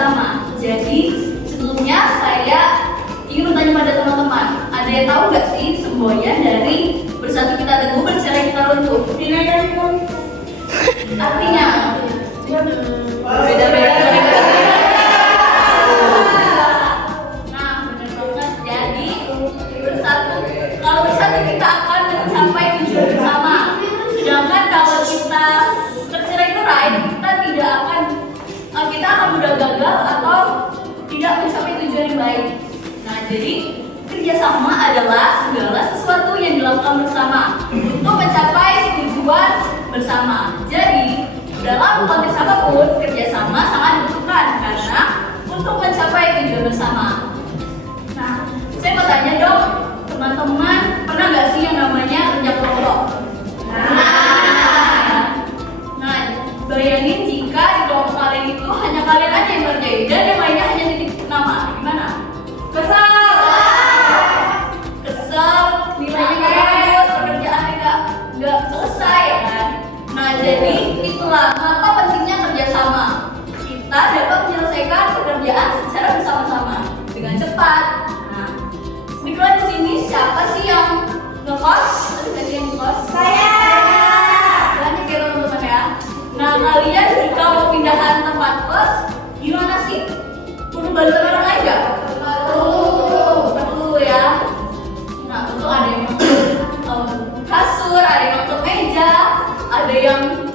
bersama. Jadi sebelumnya saya ingin bertanya pada teman-teman, ada yang tahu nggak sih semboyan dari bersatu kita teguh, bercerai kita runtuh? Artinya beda-beda. Nah, benar banget. Jadi kalau bersatu kita akan mencapai tujuan bersama. Sedangkan kalau kita bercerai itu kita tidak akan mudah gagal atau tidak mencapai tujuan yang baik. Nah, jadi kerjasama adalah segala sesuatu yang dilakukan bersama untuk mencapai tujuan bersama. Jadi dalam konteks apapun, kerjasama sangat dibutuhkan karena untuk mencapai tujuan bersama. Nah, saya mau tanya dong, teman-teman pernah nggak sih yang namanya kerja kelompok? Nah, bayangin jika di kelompok kalian itu hanya kalian aja yang ngerjain dan yang lainnya hanya titik nama, gimana? Kesel, nilainya nggak bagus, pekerjaannya nggak selesai ya kan? Nah, jadi itulah maka pentingnya kerjasama. Kita dapat menyelesaikan pekerjaan secara bersama-sama dengan cepat. Nah, mikroan di sini siapa sih yang ngekos? Ada yang ngekos? Saya. Banyak ya teman-teman ya. Nah, kalian jika mau pindahan tempat kos, gimana sih? Perlu bantuan orang lain nggak? Perlu ya. Nah, untuk ada yang kasur, ada yang untuk meja, ada yang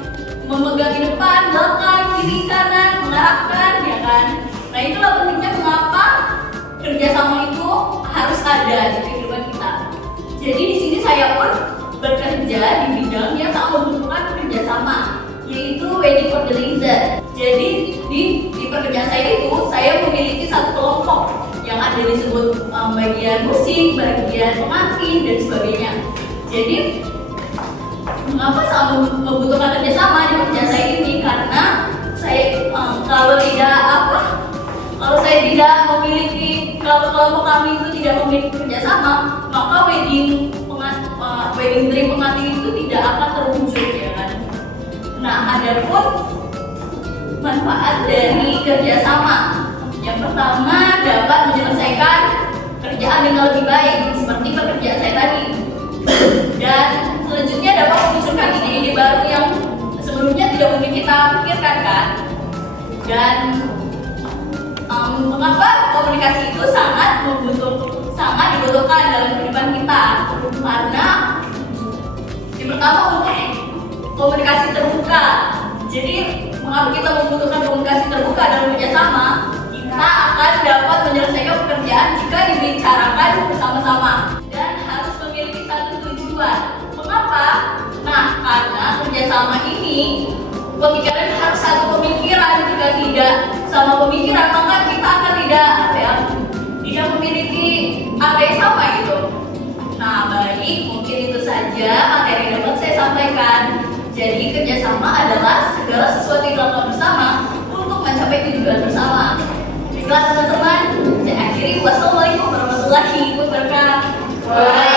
memegang di depan, belakang, kiri, kanan, mengarahkan, ya kan? Nah, itulah pentingnya mengapa kerjasama itu harus ada di kehidupan kita. Jadi di sini saya pun bekerja di bidang yang sangat membutuhkan kerjasama, yaitu wedding organizer. Jadi di pekerjaan saya itu saya memiliki satu kelompok yang ada disebut bagian musik, bagian pengantin dan sebagainya. Jadi mengapa sangat membutuhkan kerjasama di pekerjaan saya ini? Karena saya kalau saya tidak memiliki, kalau kelompok kami itu tidak memiliki kerjasama, maka wedding dream pengantin itu tidak akan terwujud, ya kan? Nah, adapun manfaat dari kerjasama, yang pertama dapat menyelesaikan kerjaan dengan lebih baik seperti pekerjaan saya tadi, dan selanjutnya dapat memunculkan ide-ide baru yang sebelumnya tidak mungkin kita pikirkan kan. Dan mengapa komunikasi itu sangat dibutuhkan dalam kehidupan kita? Karena yang pertama untuk komunikasi terbuka. Jadi mengapa kita membutuhkan komunikasi terbuka dalam kerjasama? Kita akan dapat menyelesaikan pekerjaan jika dibicarakan bersama-sama dan harus memiliki satu tujuan. Mengapa? Nah, karena kerjasama ini pemikiran harus satu pemikiran. Jika tidak sama pemikiran, maka kita akan tidak memiliki apa yang sama gitu. Nah, baik, mungkin itu saja materi yang dapat saya sampaikan. Jadi kerjasama adalah segala sesuatu yang dilakukan bersama untuk mencapai tujuan bersama. Baiklah teman-teman, saya akhiri. Wassalamualaikum warahmatullahi wabarakatuh.